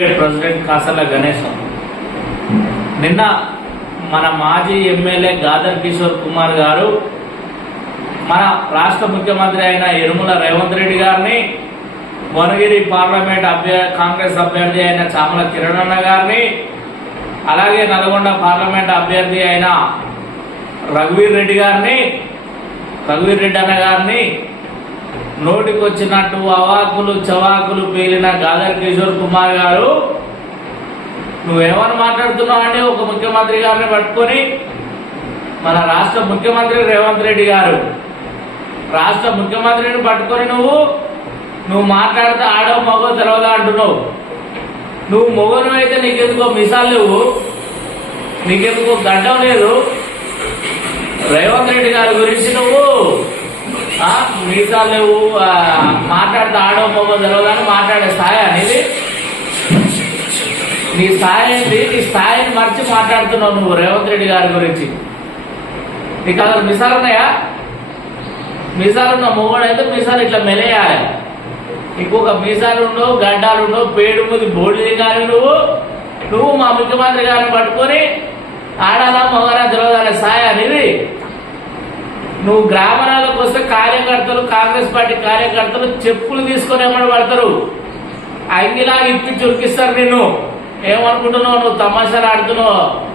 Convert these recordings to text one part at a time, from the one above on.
President కాసల గణేశం. నిన్న మన మాజీ ఎమ్మెల్యే గాదర్ కిషోర్ కుమార్ గారు మన రాష్ట్ర ముఖ్యమంత్రి అయిన యనుమల రేవంత్ రెడ్డి గారిని వనగిరి పార్లమెంట్ అభ్య కాంగ్రెస్ అభ్యర్థి అయిన చామల కిరణన్న గారిని అలాగే నల్గొండ పార్లమెంట్ అభ్యర్థి అయిన రఘువీర్ రెడ్డి గారిని రఘువీర్ రెడ్డి అన్న గారిని నోటికొచ్చినట్టు అవాకులు చవాకులు పేలిన గాదర్ కిషోర్ కుమార్ గారు నువ్వేమని మాట్లాడుతున్నావు అంటే ఒక ముఖ్యమంత్రి గారిని పట్టుకొని మన రాష్ట్ర ముఖ్యమంత్రి రేవంత్ రెడ్డి గారు రాష్ట్ర ముఖ్యమంత్రిని పట్టుకొని నువ్వు నువ్వు మాట్లాడితే ఆడో మగో తెలవదా అంటున్నావు. నువ్వు మొగను అయితే నీకెందుకో మిసాలు లేవు నీకెందుకో గడ్డం లేదు. రేవంత్ రెడ్డి గారి గురించి నువ్వు మీసాలు లేవు మాట్లాడితే ఆడో మగో తెలవదా మాట్లాడే స్థాయి అనేది. నీ స్థాయి ఏంటి? నీ స్థాయిని మర్చి మాట్లాడుతున్నావు నువ్వు రేవంత్ రెడ్డి గారి గురించి. నీకు అసలు మిసాలు ఉన్నాయా? మీసాలు ఉన్న మొగోడు అయితే మీసాలు ఇట్లా మెలేయాలి. ఇంకొక మీసాలు ఉండవు గడ్డాలు ఉండవు పేడు ముది బోడి కానీ నువ్వు. నువ్వు మా ముఖ్యమంత్రి గారిని పట్టుకొని ఆడాలా మొగరా తెలవదనే సాయ అనేది. నువ్వు గ్రామాలకు వస్తే కార్యకర్తలు కాంగ్రెస్ పార్టీ కార్యకర్తలు చెప్పులు తీసుకొని ఏమని పడతారు? అంగిలాగా ఇప్పి చురికిస్తారు నిన్ను. ఏమనుకుంటున్నావు? నువ్వు తమాషాలు ఆడుతున్నావు.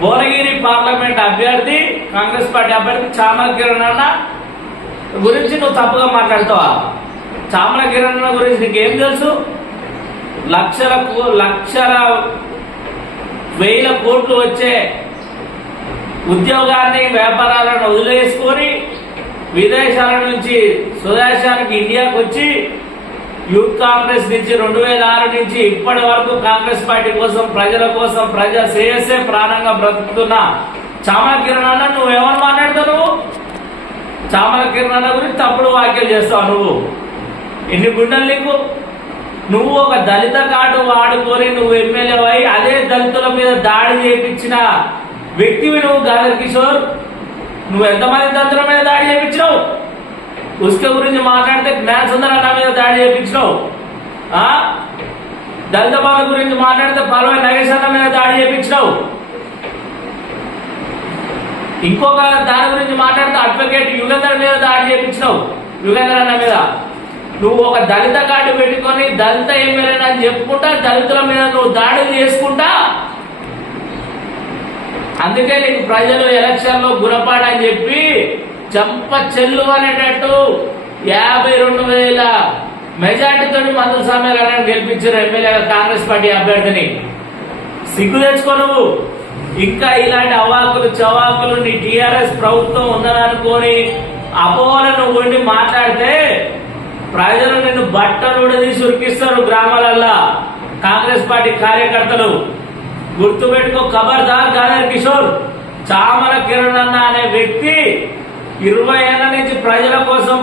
భువనగిరి పార్లమెంట్ అభ్యర్థి కాంగ్రెస్ పార్టీ అభ్యర్థి చామల కిరణ్ అన్న గురించి నువ్వు తప్పుగా మాట్లాడతావా? చామల కిరణ్ అన్న గురించి నీకేం తెలుసు? లక్షల కో- లక్షల వేల కోట్లు వచ్చే ఉద్యోగాన్ని వ్యాపారాలను వదిలేసుకొని విదేశాల నుంచి స్వదేశానికి ఇండియాకు వచ్చి యూత్ కాంగ్రెస్ నుంచి రెండు వేల ఆరు నుంచి ఇప్పటి వరకు కాంగ్రెస్ పార్టీ కోసం ప్రజల కోసం ప్రజా శ్రేయస్సే ప్రాణంగా బ్రతుకుతున్న చామల కిరణ్ నువ్వేమని మాట్లాడతావు నువ్వు? చామల కిరణ్ గురించి తప్పుడు వ్యాఖ్యలు చేస్తావు నువ్వు. ఎన్ని గుండెలు నీకు? నువ్వు ఒక దళిత కార్డు వాడుకొని నువ్వు ఎమ్మెల్యే అయి అదే దళితుల మీద దాడి చేయించిన వ్యక్తివి నువ్వు గాదర్ కిషోర్ నువ్వు ఎంతమంది దళితుల మీద దాడి చేయించినావు? ఉస్క గురించి మాట్లాడితే జ్ఞాన సుందర అన్న మీద దాడి చేయించినావు. ఆ? దళిత బాల గురించి మాట్లాడితే పర్వ నగేశ్ అన్న మీద దాడి చేయించినావు. ఇంకొక దాని గురించి మాట్లాడితే అడ్వకేట్ యుగంధర్ మీద దాడి చేయించినావు యుగంధర్ అన్న మీద. నువ్వు ఒక దళిత కార్డు పెట్టుకొని దళిత ఎమ్మెల్యే అని చెప్పుకుంటా దళితుల మీద నువ్వు దాడులు చేసుకుంటా? అందుకే నీకు ప్రజలు ఎలక్షన్లో గురపాడని చెప్పి చంప చెల్లు అనేటట్టు యాభై రెండు వేల మెజార్టీతో మందుల సమ్మేళనాన్ని గెలిపించారు ఎమ్మెల్యే కాంగ్రెస్ పార్టీ అభ్యర్థిని. సిగ్గు తెచ్చుకో నువ్వు. ఇంకా ఇలాంటి అవాకులు చవాకులు నీ టీఆర్ఎస్ ప్రభుత్వం ఉందననుకొని అపోహలను ఉండి మాట్లాడితే ప్రజలు నిన్ను బట్టలు తీసి ఉరికిస్తారు గ్రామాలల్లో. కాంగ్రెస్ పార్టీ కార్యకర్తలు. గుర్తుపెట్టుకో ఖబర్దార్ గాదర్ కిషోర్ చామల కిరణ్ అన్న అనే వ్యక్తి ఇరవై ఏళ్ళ నుంచి ప్రజల కోసం